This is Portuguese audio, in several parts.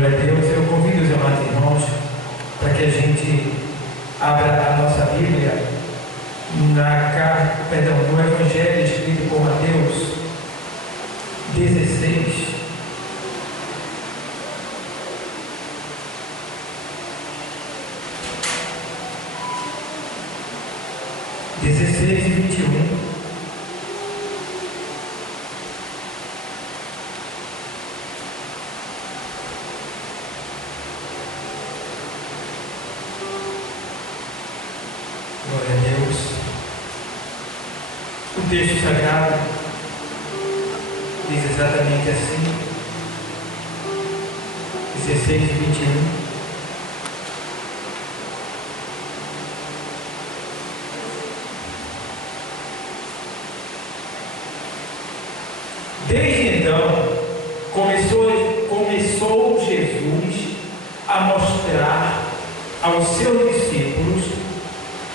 Glória a Deus. Eu convido os amados irmãos para que a gente abra a nossa Bíblia no Evangelho escrito por Mateus 16. E 21. Glória a Deus. O texto sagrado diz exatamente assim, 16 e 21. Desde então, começou Jesus a mostrar aos seus discípulos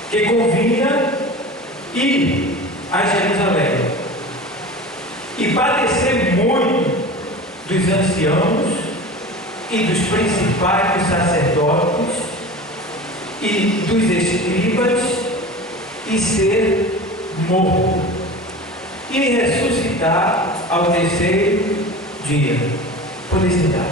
que convinha ir a Jerusalém e padecer muito dos anciãos e dos principais sacerdotes e dos escribas e ser morto e ressuscitar ao terceiro dia. Pode sentar.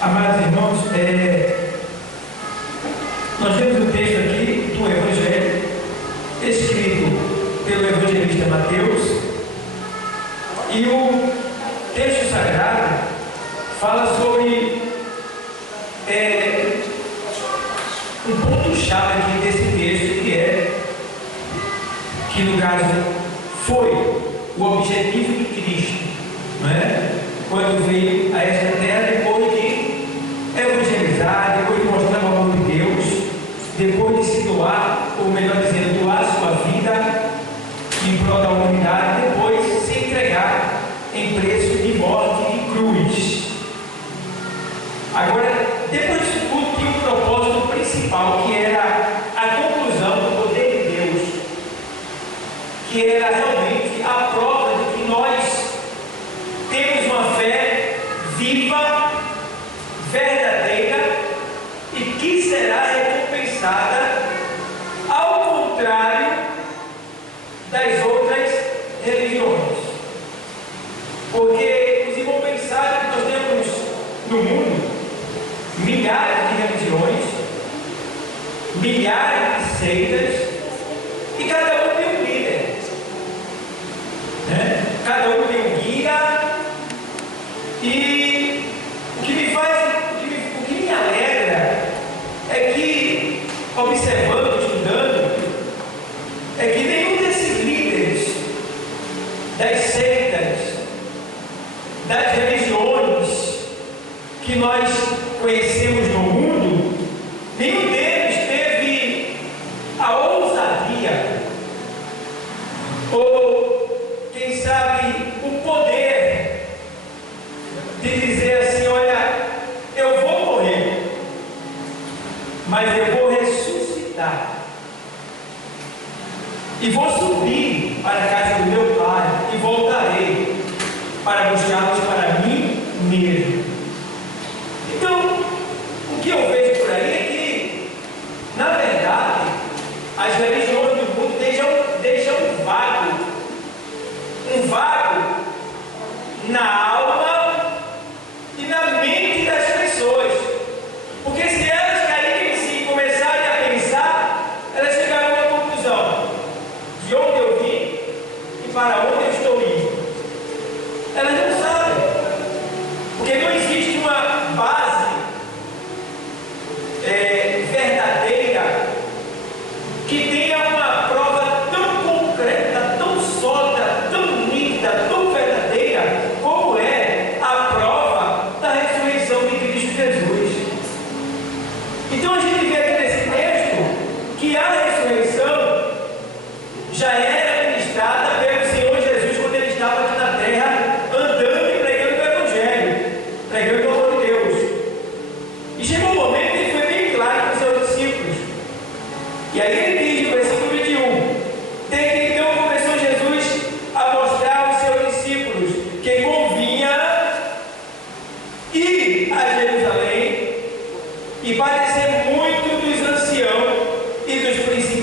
Amados irmãos, nós temos um texto aqui do Evangelho, escrito pelo evangelista Mateus, e o texto sagrado fala sobre um ponto-chave aqui desse texto, que no caso foi o objetivo de Cristo, não é? Quando veio a esta terra, depois de evangelizar, depois de mostrar o amor de Deus, depois de se doar, ou melhor dizendo, doar sua vida em prol da humanidade, depois se entregar em preço de morte de cruz. Agora, depois disso tudo, tinha um propósito principal, que era a conclusão do poder de Deus, que era realmente a prova de que nós temos uma fé viva, verdadeira e que será recompensada, ao contrário das outras religiões. Porque os irmãos pensaram que nós temos no mundo milhares de religiões, milhares de seitas, e cada um tem um líder, né? Cada um tem um guia, e o que me alegra é que, observando, estudando, é que nenhum desses líderes das seitas, das religiões que nós conhecemos no mundo, nenhum deles teve a ousadia, ou quem sabe o poder de dizer assim: olha, eu vou morrer, mas eu vou ressuscitar e vou subir para a casa do meu Pai e voltarei para buscá-los para mim mesmo. Então, o que eu vejo por aí é que, na verdade, as religiões do mundo deixam um vago na alma e na mente das pessoas. Porque se elas caírem em si e começarem a pensar, elas chegarão à conclusão de onde eu vim e para onde eu estou indo. Elas não sabem, porque não existe uma base verdadeira que tenha uma prova tão concreta, tão sólida, tão nítida, tão verdadeira como é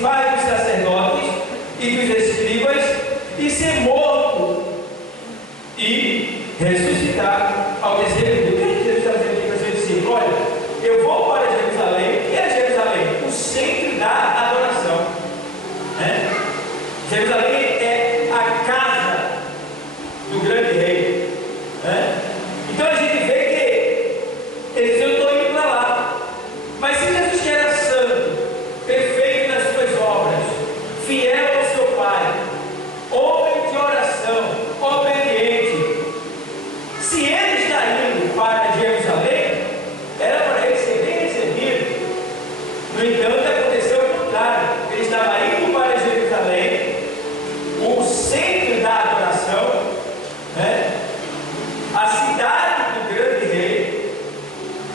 principais dos sacerdotes e dos escribas e ser morto e ressuscitar ao terceiro dia. O que é que Jesus está dizendo aqui para os seus discípulos? Olha, eu vou para Jerusalém. O que é Jerusalém? O centro da adoração. Né? Jerusalém é a casa do grande rei. Né? Então a gente vê que eles não estão indo para lá. Mas se Jesus, que era santo, perfeito nas suas obras, fiel ao seu Pai, homem de oração, obediente, se ele está indo para Jerusalém, era para ele ser bem recebido. No entanto, aconteceu o contrário. Ele estava indo para Jerusalém, o centro da adoração, né? A cidade do grande rei.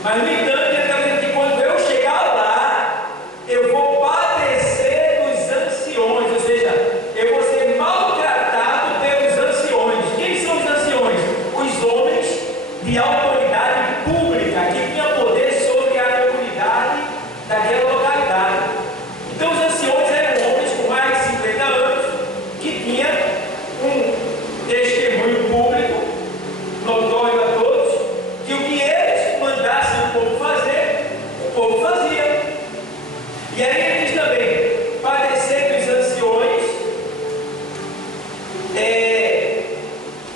Mas no entanto, ele está dizendo que quando eu chegar lá, eu vou padecer dos anciões, ou seja, eu vou ser maltratado pelos anciões. Quem são os anciões? Os homens de autoridade pública, que tinham poder sobre a comunidade daquela localidade. Então os anciões eram homens com mais de 50 anos, que tinham um testemunho público, notório a todos, que o que eles mandassem o povo fazer, o povo fazia. E aí ele diz também, padecer dos anciões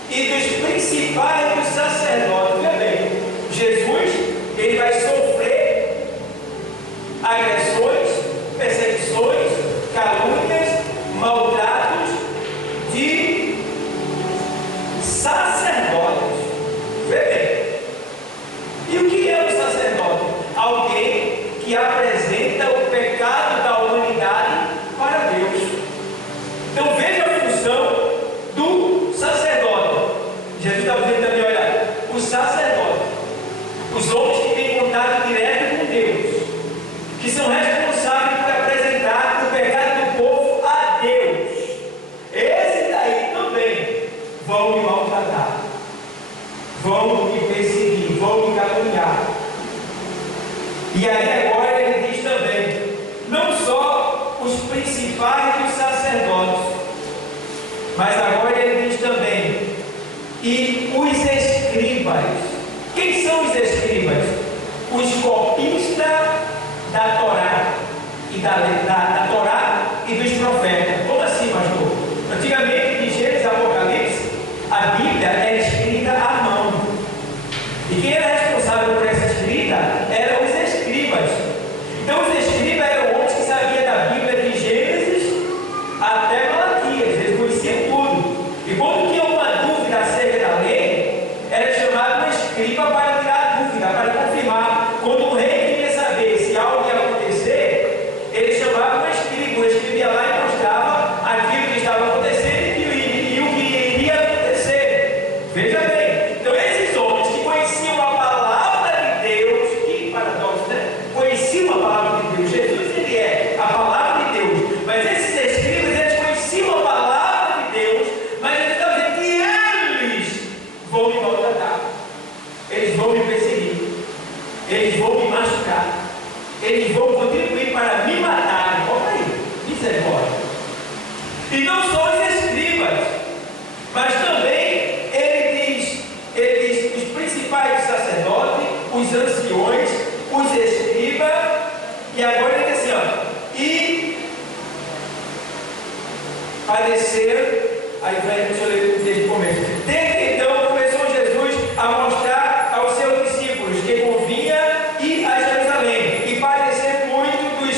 e dos principais dos sacerdotes. Veja bem, Jesus, ele vai sofrer agressões, perseguições, calúnias, maltratos de sacerdotes. Veja bem. E o que é um sacerdote? Alguém que apresenta o pecado da humanidade para Deus. Então veja a função do sacerdote. Jesus está dizendo também, olha, o sacerdote, os homens que têm contato direto com Deus, que são responsáveis por apresentar o pecado do povo a Deus, esses daí também vão me maltratar, vão me perseguir, vão me caluniar. E aí agora ele diz também, não só os principais dos sacerdotes, mas agora ele diz também, e os escribas. Quem são os escribas? Os copistas da Torá e da Torá e dos profetas. Como assim, pastor? Antigamente, em Gênesis e Apocalipse, a Bíblia era escrita à mão. E quem era responsável por essa escrita eram os escribas. Então, os escribas eram homens que sabiam da Bíblia de Gênesis até Malaquias. Eles conheciam tudo. E quando tinha uma dúvida acerca da lei, era chamado um escriba para tirar a dúvida, para confirmar. Quando o rei queria saber se algo ia acontecer, ele chamava um escriba. O escriba ia lá e mostrava aquilo que estava acontecendo e o que iria acontecer. Veja bem, então esses homens que conheciam a palavra de Deus, que paradoxo, né? Conheciam a palavra de Deus. Jesus, ele é a palavra de Deus, mas esses escribas, eles conheciam a palavra de Deus, mas ele está dizendo que eles vão me maltratar, eles vão me perseguir, eles vão me machucar, eles vão contribuir para me matar. Olha aí, misericórdia. E não só os escribas, mas também ele diz os principais sacerdotes, os anciões, os escribas, e agora ele diz assim, ó, e padecer, aí vai, deixa eu ler desde o começo. Desde então começou Jesus a mostrar aos seus discípulos que convinha ir a Jerusalém e padecer muito dos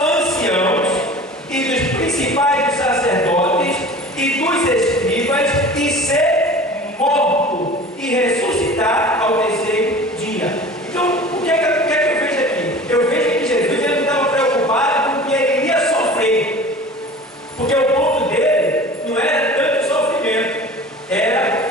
anciãos e dos principais dos sacerdotes e dos escribas e ser morto e ressuscitar ao terceiro dia. Então, o que é que eu vejo aqui? Eu vejo que Jesus ele não estava preocupado com o que ele iria sofrer, porque o ponto dele não era tanto sofrimento, era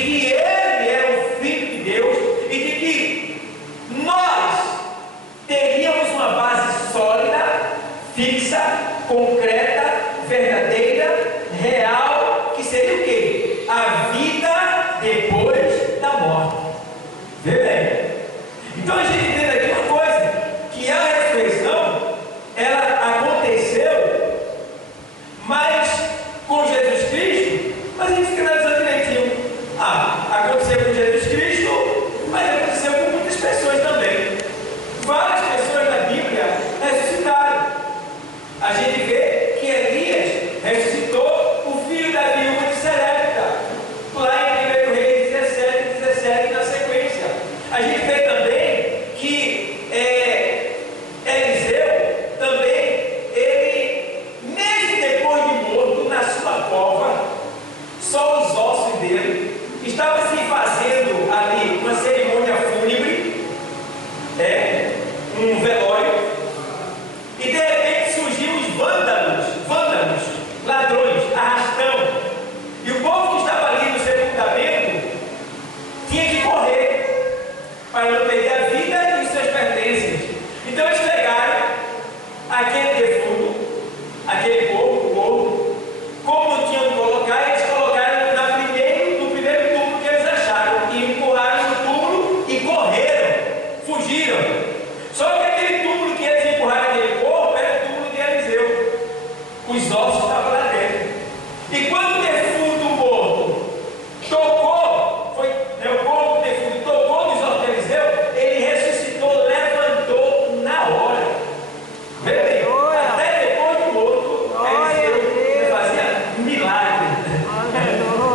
que Ele é o Filho de Deus e de que nós teríamos uma base sólida, fixa, concreta, verdadeira, real, que seria o quê? A vida depois da morte. Vê bem. Então a gente entende aqui uma coisa, que a ressurreição, ela aconteceu, mas com Jesus Cristo, mas a gente fica analisando direitinho. Aconteceu com Jesus Cristo, mas aconteceu com muitas pessoas também. Várias pessoas na Bíblia ressuscitaram. A gente vê que Elias ressuscitou o filho da viúva de Sarepta, lá em 1 Reis 17, na sequência. A gente vê também que Eliseu também, ele, mesmo depois de morto na sua cova, só os ossos dele, estava se fazendo ali uma cerimônia fúnebre, um velório, e de repente surgiu os vândalos, ladrões, arrastão, e o povo que estava ali no sepultamento tinha que correr para não perder a vida e os seus pertences. Então eles pegaram aquele defunto, aquele corpo, como não tinham que colocar, eles colocaram no primeiro túmulo que eles acharam, e empurraram no túmulo e correram, fugiram. Só que aquele túmulo que eles empurraram aquele corpo era o túmulo de Eliseu. Os ossos estavam lá dentro. E quando o defunto morto tocou, o corpo do defunto tocou nos ossos de Eliseu, ele ressuscitou, levantou na hora. Vê bem, até depois do morto, Eliseu fazia milagre.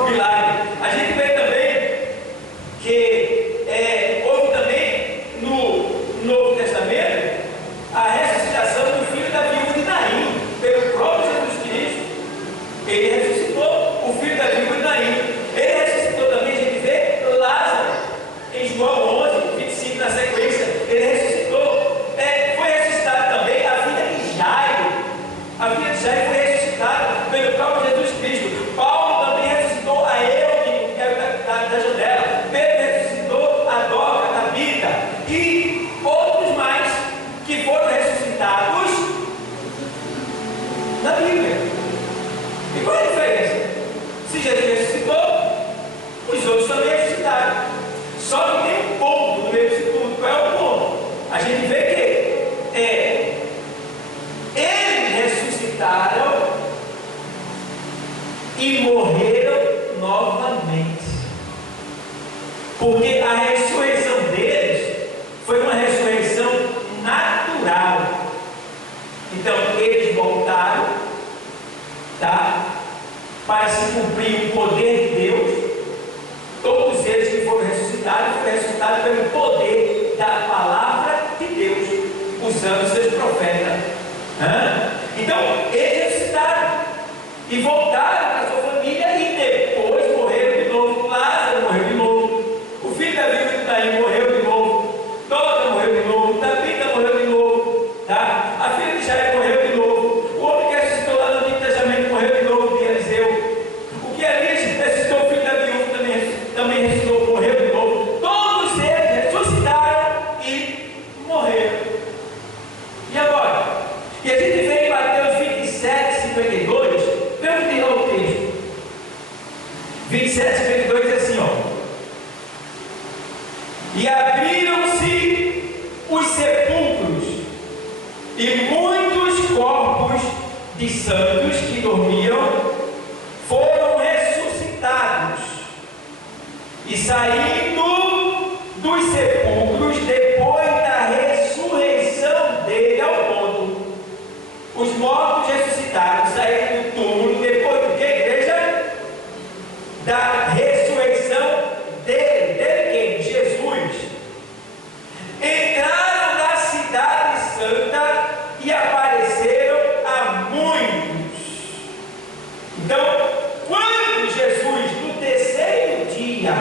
Milagre. A gente vê também que houve também no Novo Testamento a ressuscitação do filho da viúva de Naim, pelo próprio Jesus Cristo. Ele ressuscitou o filho da viúva de Naim. Ele ressuscitou também, a gente vê Lázaro, em João 11, 25 na sequência. Ele ressuscitou, foi ressuscitado também a filha de Jairo. A filha de Jairo foi ressuscitada pelo próprio Jesus Cristo. Paulo também ressuscitou a Eude, que era da janela. Pedro ressuscitou a Dorca, a Tabita, e outros mais que foram ressuscitados na Bíblia. E qual é a diferença? Se Jesus ressuscitou, os outros também ressuscitaram. Só que tem um ponto no meio disso tudo. Qual é o ponto? A gente vê que eles ressuscitaram e morreram novamente. Porque a ressurreição deles foi uma ressurreição natural. Então eles voltaram, para se cumprir o poder de Deus. Todos eles que foram ressuscitados pelo poder da palavra de Deus, usando seus profetas. Então eles ressuscitaram e voltaram para sua família, e depois morreram de novo. Lázaro morreu de novo, o filho da viúva de Naim morreu de novo, Dorca morreu de novo, Tabita morreu de novo, a filha de Jairo morreu de novo, o homem que ressuscitou lá no Antigo Testamento morreu de novo, de Eliseu. O que Elias ressuscitou, o filho da viúva também ressuscitou, morreu de novo. Todos eles ressuscitaram e morreram. E agora? E a gente vê em Mateus 27, 52, vê o que tem lá o texto. 27, 52 diz assim, e abriram-se os sepulcros, e muitos corpos de santos que dormiam foram ressuscitados, e saindo dos sepulcros depois da ressurreição dele ao ponto. Os mortos ressuscitados saíram do túmulo depois do que, igreja? Da ressurreição dele. Dele quem? Jesus. Entraram na cidade santa e apareceram a muitos. Então, quando Jesus, no terceiro dia,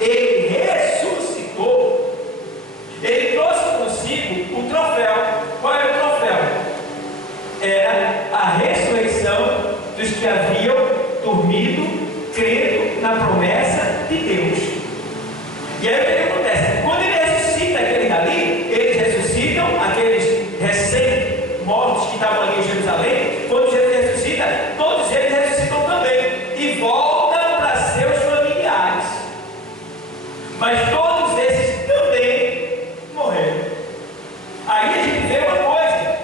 ele ressuscitou, ele trouxe consigo o troféu. Qual era o troféu? Era a ressurreição dos que haviam dormido, crendo na promessa de Deus. E aí o que acontece? Quando ele ressuscita aqueles ali, eles ressuscitam, aqueles recém-mortos que estavam ali em Jerusalém. Quando Jesus ressuscita, todos eles ressuscitam também e voltam para seus familiares. Mas todos esses também morreram. Aí a gente vê uma coisa,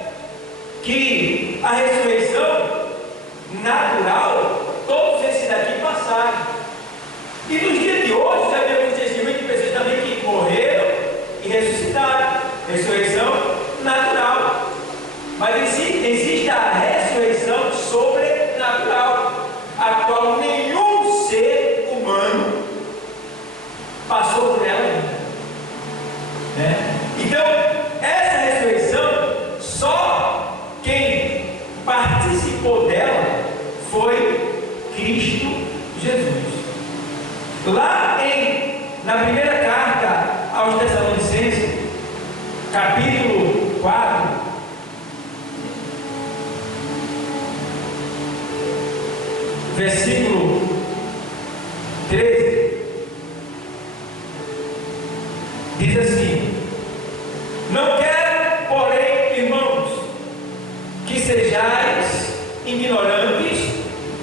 que a ressurreição natural, todos esses daqui passaram. E nos dias de hoje, já vemos testemunho de pessoas também que morreram e ressuscitaram. Ressurreição natural. Mas existe a ressurreição sobrenatural, a qual nenhum ser humano passou por ela ainda. Né? Então, essa ressurreição, só quem participou dela foi Cristo Jesus. Lá na primeira carta aos Tessalonicenses, capítulo 4, versículo 13, diz assim: não quero, porém, irmãos, que sejais ignorantes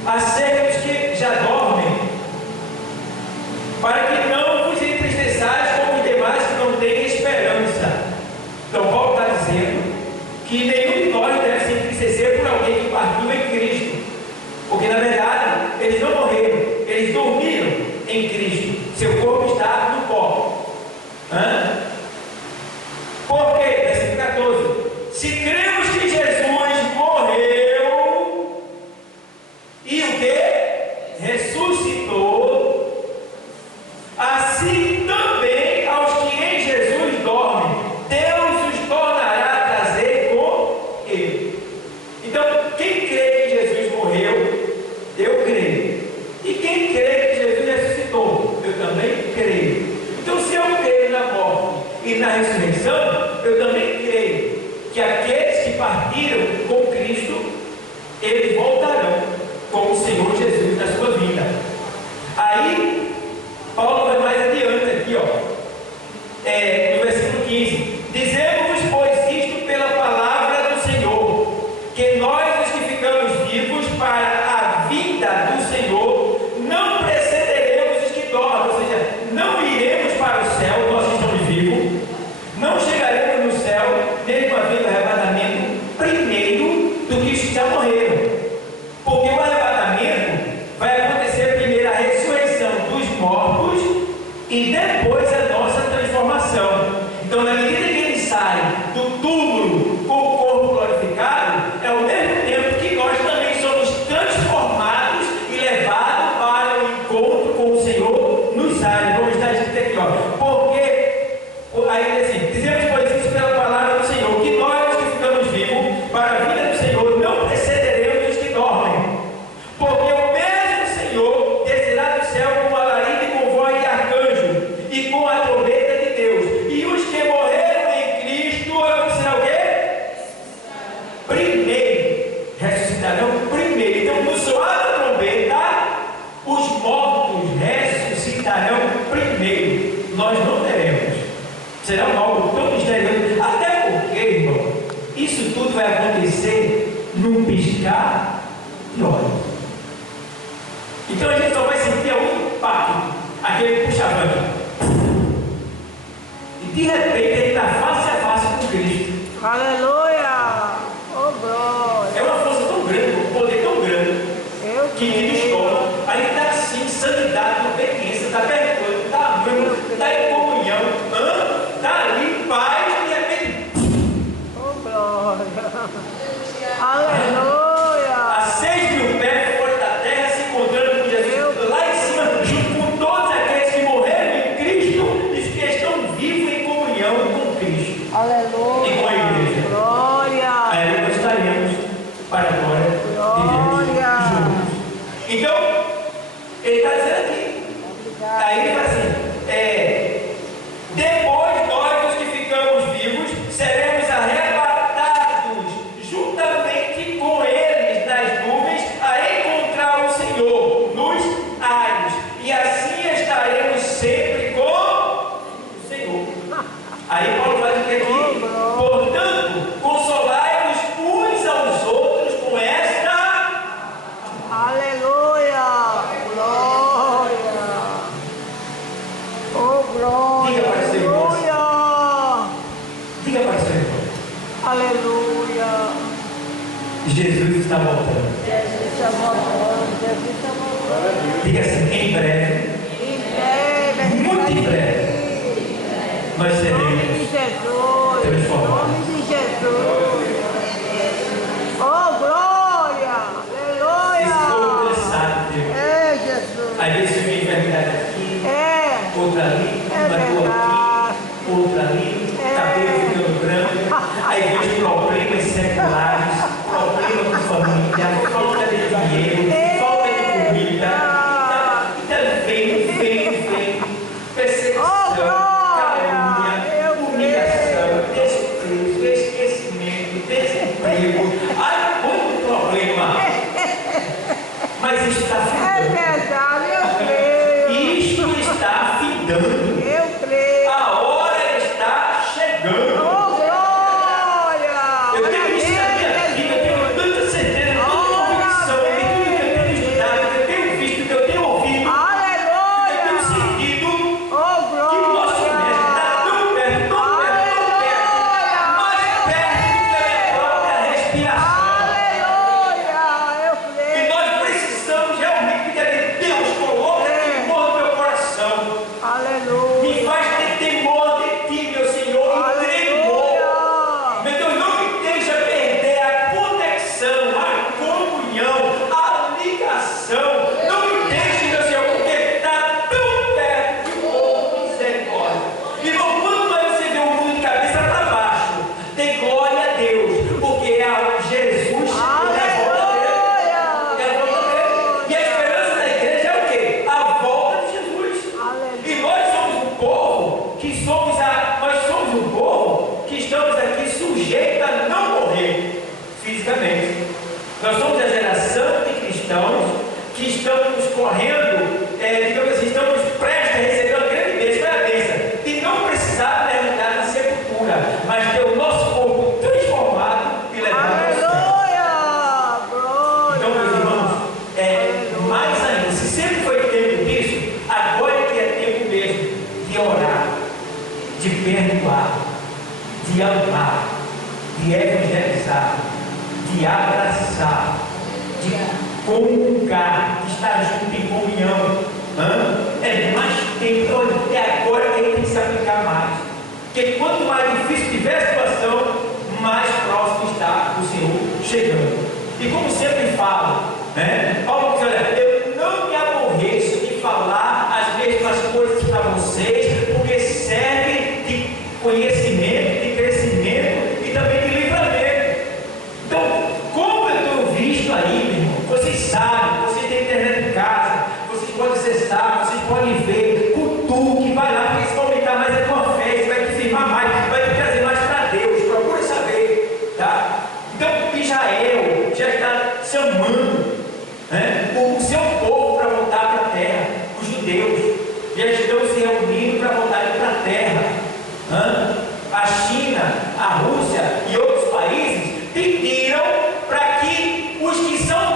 acerca dos que já dormem, para que não vos entristeçais como os demais que não têm esperança. Então Paulo está dizendo que nenhum de nós deve se entristecer por alguém que partiu em Cristo, porque na verdade eles não morreram, eles dormiram em Cristo, seu corpo está no pó. Por quê? Versículo 14: se cremos que Jesus morreu e o que? Ressuscitou, assim também aos que em Jesus dormem, Deus os tornará a trazer com Ele. Então, quem crê que Jesus morreu, eu creio. E quem crê que Jesus ressuscitou, eu também creio. Então, se eu creio na morte e na ressurreição, eu também creio que aqueles que partiram com Cristo, eles voltarão com o Senhor Jesus na sua vida. Aí, Paulo vai mais adiante aqui, no versículo 15: dizemos-vos, pois, isto pela palavra do Senhor, que nós, os que ficamos vivos para a vinda do Senhor, não precederemos os que dormem, ou seja, não iremos para o céu, nós que estamos vivos, não chegaremos no céu, nem com a vida do arrebatamento, primeiro do que os que já morreram. Porque o arrebatamento vai acontecer primeiro a ressurreição dos mortos e depois a nossa transformação. Então, na medida que eles saem do túmulo com o corpo glorificado, é ao mesmo tempo que nós também somos transformados e levados para o encontro com o Senhor nos ares. Vamos estar escrito aqui, porque aí assim: dizemos, pois, isso pela palavra do Senhor, que nós que ficamos vivos para a vida do Senhor não precederemos os que dormem, porque o mesmo Senhor descerá do céu com alarido e com voz de arcanjo e com a trombeta de Deus, e os que morreram em Cristo serão o quê? Primeiro, ressuscitarão primeiro. Então, no soar da trombeta, os mortos ressuscitarão primeiro. Nós não teremos. Será algo tão misterioso, até porque, irmão, isso tudo vai acontecer num piscar de olhos. Então a gente só vai sentir o impacto, aquele puxa-banco, e de repente ele está face a face com Cristo. Aleluia! Oh, glória! É uma força tão grande, um poder tão grande, que nos toma. Aí ele está assim, santidade, obediência, está perdoando, está amando, está em comunhão, está ali em paz, e de repente, Oh, glória! Aleluia! a 6.000 pés fora da terra, se encontrando com Jesus sempre com o Senhor. Aí Paulo vai dizer aqui, portanto, consolai-vos uns aos outros com esta. Aleluia. Glória. Oh, glória. Diga para o seu irmão. Aleluia. Diga para o seu irmão. Aleluia. Jesus está voltando. Jesus está voltando. Jesus está voltando. Diga assim, em breve, Em breve. muito em breve, nós Em nome seremos de Jesus. Em transformados. nome de Jesus. Oh, glória. Estou Aleluia. cansado, Deus. É, Jesus. Às vezes eu tenho enfermidade aqui, É. outra ali, uma dor aqui, outra ali, cabelo ficando branco. Aí vejo problemas seculares, problema com família, falta de dinheiro, falta de comida. Então vem, perseguição, calúnia, humilhação, desprezo, esquecimento, desemprego. Ai, quanto problema! Mas isso está É findando. verdade, eu creio. Isto está findando. Eu creio. A hora está chegando. Oh, glória. Eu tenho isso na minha vida, eu tenho tanta certeza, tanta convicção, de tudo que eu tenho estudado, que eu tenho visto, que eu tenho ouvido, que eu Aleluia. tenho sentido, Oh, que o nosso glória. mestre está tão perto, tão perto, tão perto, mais perto do que a minha própria respiração. Aleluia. Eu E creio. nós precisamos realmente pedir, Deus, coloca temor no meu coração. Aleluia. Me faz ter temor de ti, meu Senhor, e tremor. Aleluia. Meu Deus, não me deixa perder a conexão, a comunhão, a ligação. Não me deixe, meu Senhor, porque está tão perto de um misericórdia. Irmão, quando você vê o mundo de cabeça para baixo, dê glória a Deus, porque a Jesus é a volta dele. É a volta dele. E a esperança da igreja é o quê? A volta de Jesus. E nós somos um povo que estamos aqui sujeitos a não morrer fisicamente. Nós somos a geração de cristãos que estamos correndo, digamos assim, estamos prestes a receber uma grande bênção, a bênção de não precisar levantar na sepultura, mas ter o nosso corpo transformado e levado ao céu. Aleluia. Glória. Então, meus irmãos, mais ainda, se sempre foi tempo disso, agora é que é tempo mesmo de orar, de perdoar, de amar, de evangelizar, de abraçar, de comungar, de estar junto em comunhão. É mais tempo, é agora que ele tem que se aplicar mais. Porque quanto mais difícil tiver a situação, mais próximo está o Senhor chegando. E como sempre falo, Paulo diz, olha, eu não me aborreço de falar as mesmas coisas para vocês, porque serve de conhecimento, de crescimento e também de livramento. Então, como eu tenho visto aí, meu irmão, vocês sabem, vocês têm internet em casa, vocês podem acessar, vocês podem ver, cutuque, vai lá, porque isso vai aumentar mais a tua fé, isso vai te firmar mais, vai te trazer mais para Deus, procure saber, tá? Então, Israel já está chamando o seu povo para voltar para a terra, os judeus já estão se reunindo para voltarem para a terra. A China, a Rússia e outros países pediram para que os que são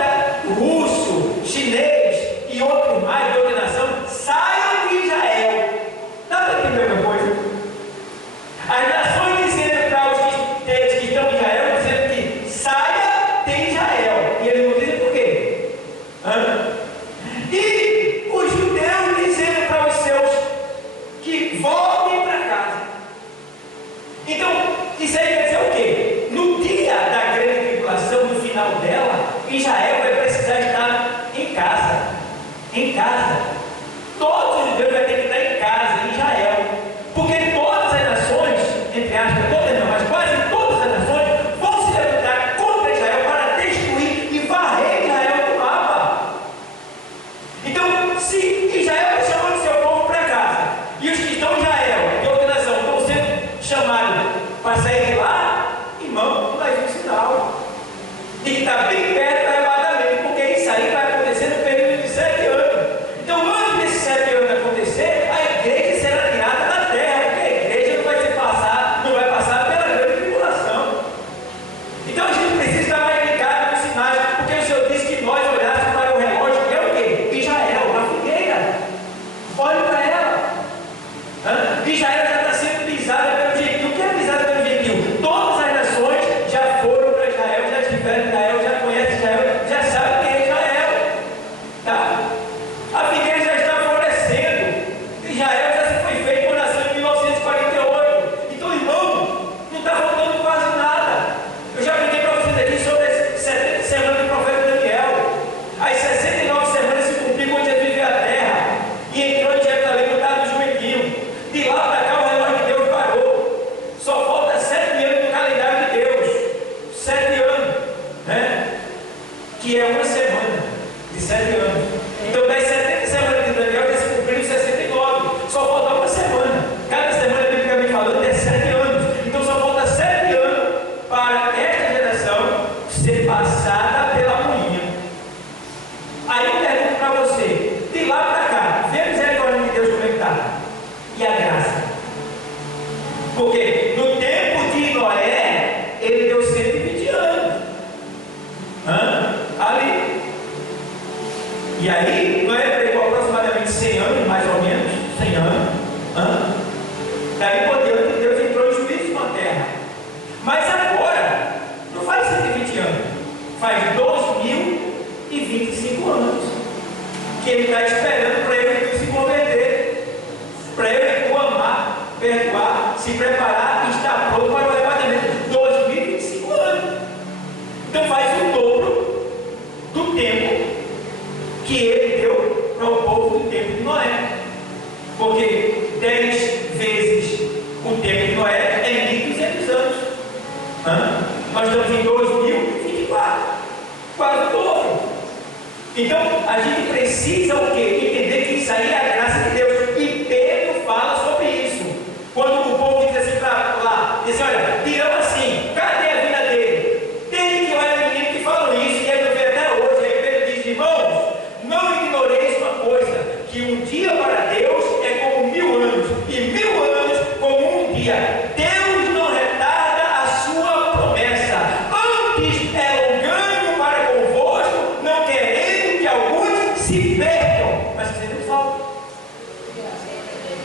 russo, chinês e outros mais de outra nação saiam de Israel. Dá para entender a mesma coisa? As nações dizendo para os que estão em Israel, dizendo que saia de Israel. E eles não dizem por quê? E os judeus dizendo para os seus que voltem para casa. Então, isso aí quer dizer o quê? No dia Porque 10 vezes o tempo de Noé é 1.200 anos. Nós estamos em 2024, quase o dobro. Então a gente precisa o quê? Entender que isso aí é a graça de Deus. E Pedro fala sobre isso. Quando o povo diz assim para lá, diz assim, olha, Pirão assim, cadê a vida dele? Desde que eu era menino que falou isso, e ele não veio até hoje. Aí Pedro diz, irmãos, não ignoreis uma coisa, que um dia para Deus é como 1000 anos, e 1000 anos como um dia. Deus não retarda a sua promessa, antes é longânimo para convosco, não querendo que alguns se percam, mas que sejam salvos.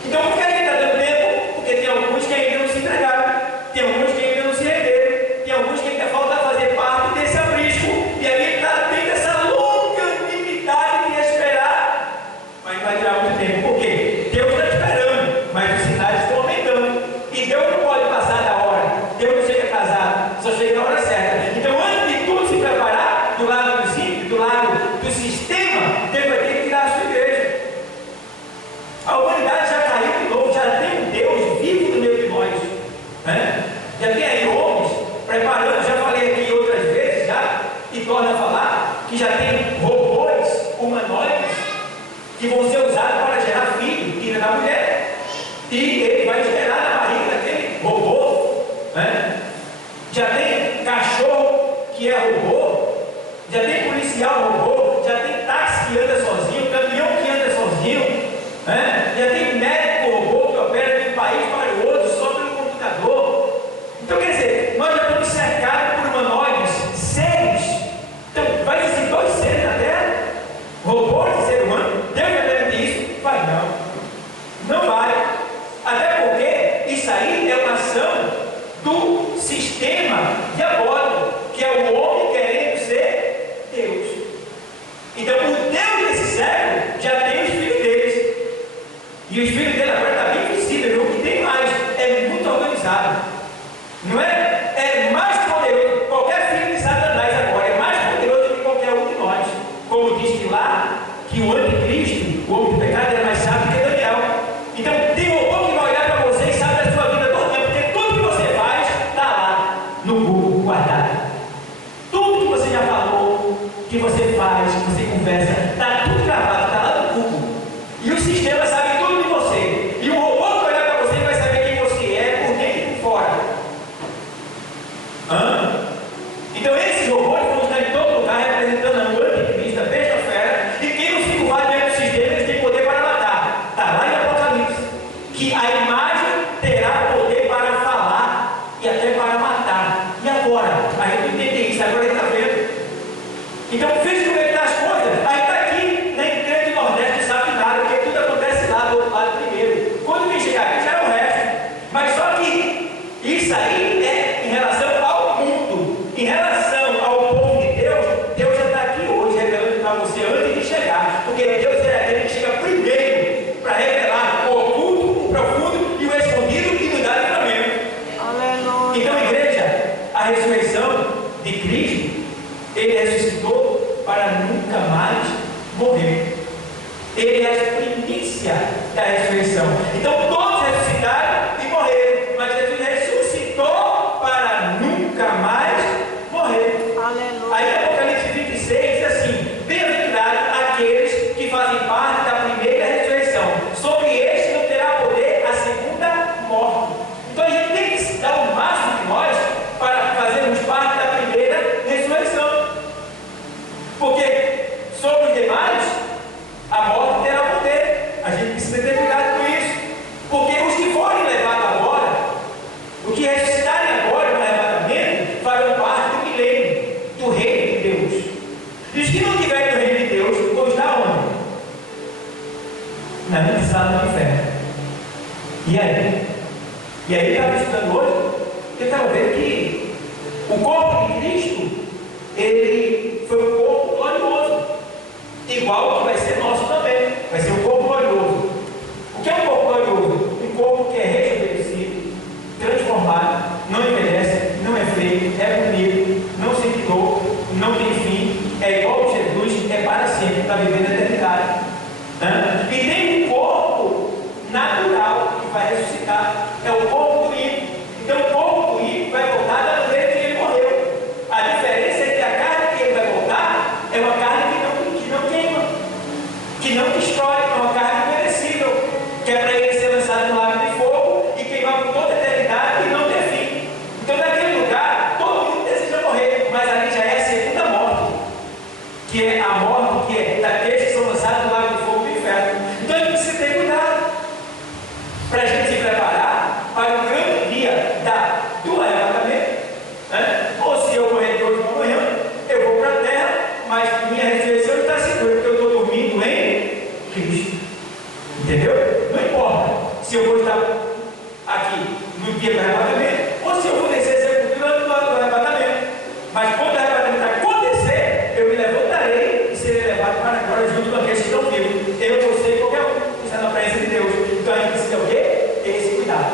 Então por que ele está dando tempo? Porque tem alguns que ainda não se entregaram, tem alguns que ainda não se renderam, tem alguns que ainda falta fazer parte desse aprisco, e aí ele está tendo essa longanimidade de esperar, mas vai durar muito tempo. Por quê? Deus está esperando, mas os sinais estão aumentando, e Deus não pode passar da hora. Deus não chega casado, só chega na hora certa. Então antes de tudo se preparar, do lado do simples, do lado do sistema, Deus vai ter que tirar a sua igreja. A humanidade já caiu de novo, já tem um Deus vivo no meio de nós, né? Já tem aí homens preparando, já falei aqui outras vezes já, e torna a falar, que já tem robôs humanoides que vão ser usados para gerar filho, filha da mulher, e ele vai esperar na barriga daquele robô, né? Já tem cachorro que é robô, já tem policial robô, já tem táxi que anda sozinho, caminhão que anda sozinho, né? Já tem médico robô que opera de um país para o outro só pelo computador. Então quer dizer, nós já estamos cercados por humanoides, seres. Então vai existir 2 seres na Terra, robôs e ser humano. Deus já deve isso? Vai não, não vai. Até porque isso aí é uma ação do sistema diabólico, que é o homem querendo ser Deus. Então o Deus desse século já tem os filhos deles. E os filhos dele agora está bem visível, o que tem mais, é muito organizado. Não é? É mais poderoso. Qualquer filho de Satanás agora é mais poderoso do que qualquer um de nós. Como diz que lá, que o anticristo, o homem do pecado, é mais sábio que Daniel. Então tem um robô que vai olhar para você e sabe da sua vida toda, porque tudo que você faz está lá no Google guardado. Tudo que você já falou, que você faz, que você conversa, está tudo gravado, está lá no Google. E o sistema sabe tudo de você. E o robô que olhar para você vai saber quem você é, por dentro e por fora. Então esses robôs vão estar em todo lugar representando o anticristo, a besta fera, e quem não se curvar diante do sistema, eles têm poder para matar. Está lá em Apocalipse. Que a imagem terá poder para falar e até para matar. E agora? A gente entende isso, agora ele está vendo. Então veja como é que está as coisas. Aí está aqui na igreja do Nordeste, sabe nada, porque tudo acontece lá do outro lado primeiro. Quando quem chegar aqui já é o resto. Mas só que isso aí é em relação ao mundo, em relação ao povo de Deus. Deus já está aqui hoje revelando para você antes de chegar, porque Deus é aquele que chega primeiro para revelar o oculto, o profundo e o escondido e nos dá livramento. Aleluia. Então, igreja, a ressurreição de Cristo, ele ressuscitou para nunca mais morrer. Ele é a primícia da ressurreição. Então todos ressuscitaram e morreram, mas Jesus ressuscitou para nunca mais morrer. Aleluia. Aí Apocalipse 26 diz assim: bem-aventurados aqueles que fazem parte da primeira ressurreição. Sobre este não terá poder a segunda morte. Então a gente tem que dar o máximo de nós para fazermos parte da primeira ressurreição. Porque sobre os demais, a morte terá poder. A gente precisa ter cuidado com isso. Porque os que forem levados agora, os que ressuscitarem agora no arrebatamento, farão parte do milênio, do reino de Deus. E os que não tiverem no reino de Deus, vão estar onde? Na minha sala do inferno. E aí? E aí, estava estudando hoje, eu estava vendo que o corpo de Cristo, ele foi um corpo glorioso, igual que vai ser nosso também, vai ser um corpo glorioso. O que é um corpo glorioso? Um corpo que é rejuvenescido, transformado, não envelhece, não é feio, é bonito, não sente dor, não tem fim, é igual a Jesus, é para sempre, está vivendo a eternidade. E tem um corpo se eu vou estar aqui no dia do arrebatamento, ou se eu vou descer sepultura no arrebatamento. Mas quando o arrebatamento acontecer, eu me levantarei e serei levado para a glória junto com aqueles que estão vivos. Eu, você e qualquer um que está na presença de Deus. Então a gente precisa o quê? Ter esse cuidado,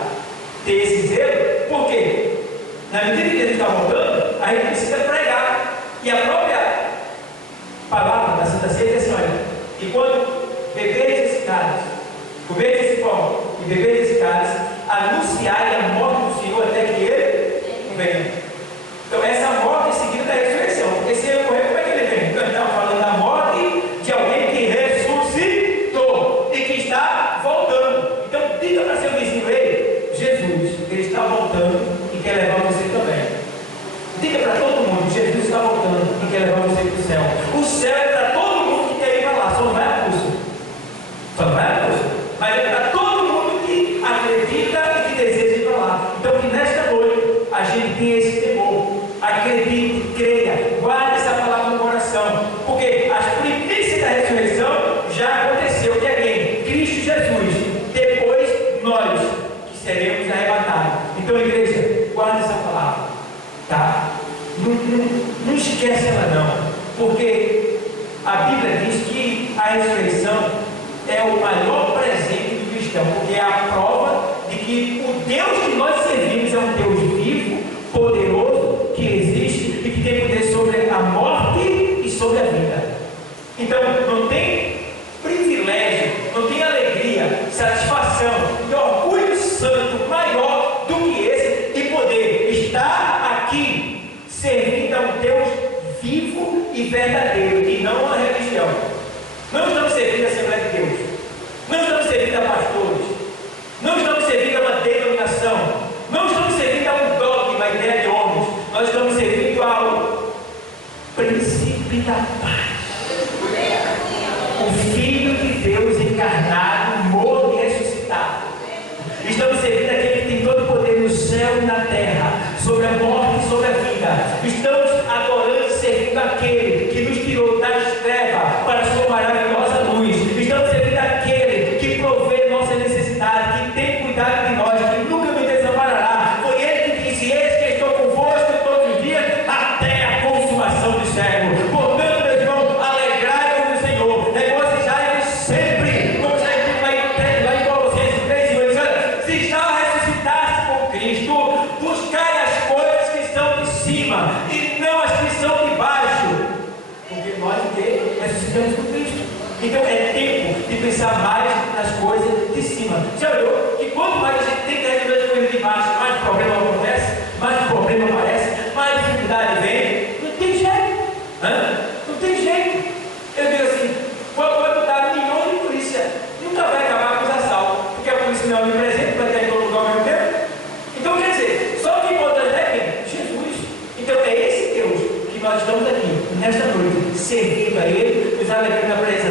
ter esse zelo. Por quê? Na medida que a gente está voltando, a gente precisa pregar. E a própria palavra da Santa Ceia diz assim: olha, e quando beberes esse cálice, comereis esse pão e beberes esse cálice, anunciai a morte do Senhor até que ele venha. Então essa morte é seguida da ressurreição, porque se ele morrer, como é que ele vem? Então ele estava falando da morte de alguém que ressuscitou e que está voltando. Então diga para seu vizinho: ei, Jesus, ele está voltando e quer levar você também. Diga para todo mundo: Jesus está voltando e quer levar você para o céu. O céu é para todo mundo que quer ir para lá, só não vai a Rússia. Só não vai a Rússia. Mas é para todo mundo que acredita e que deseja ir para lá. Então que nesta noite a gente tenha esse temor. Acredite, creia, guarde essa palavra no coração. Porque as primícias da ressurreição já aconteceu. Que é quem? Cristo Jesus. Depois nós que seremos arrebatados. Então, igreja, guarde essa palavra. Tá? Não esquece ela não, porque a Bíblia diz que a ressurreição é o maior presente do cristão, porque é a prova de que o Deus que nós servimos é um Deus vivo, poderoso, que existe e que tem poder sobre a morte e sobre a vida. Então não tem privilégio, não tem alegria, satisfação e orgulho santo maior do que esse de poder estar aqui servindo a um Deus vivo e verdadeiro e não uma religião. Não estamos servindo a Assembleia de Deus, não estamos servindo a pastores, não estamos servindo a uma denominação, não estamos servindo a um dogma, uma ideia de homens. Nós estamos servindo ao princípio da paz, o Filho de Deus encarnado, morto e ressuscitado. Estamos servindo aquele que tem todo o poder no céu e na terra, sobre a morte e sobre a vida. Estamos adorando e servindo aquele que nos tirou das trevas para a sua maravilhosa luz. Estamos servindo aquele que provê nossa necessidade, que tem cuidado de nós, que nunca nos desamparará. Foi ele que disse: eis que estou convosco todos os dias até a consumação do século. Portanto, meus irmãos, alegrai-vos no Senhor, regozijai-vos sempre, como está escrito lá em Colossenses 3:8. Se já ressuscitaste com Cristo, buscai as coisas que estão de cima e não as que são de baixo, porque nós ressuscitamos com Cristo. Então é tempo de pensar mais nas coisas de cima. Já olhou que quanto mais a gente tem que resolver as coisas de baixo, mais problema acontece, mais problema aparece, mais dificuldade vem. Não tem jeito, não tem jeito. Eu digo assim: quando dá milhões de polícia, nunca vai acabar com os assaltos, porque a polícia não é onipresente, vai ter em todo lugar ao mesmo tempo. Então quer dizer, só que importante é quem? Jesus. Então é esse Deus que nós estamos aqui nesta noite, servindo a Ele, nos alegrando na presença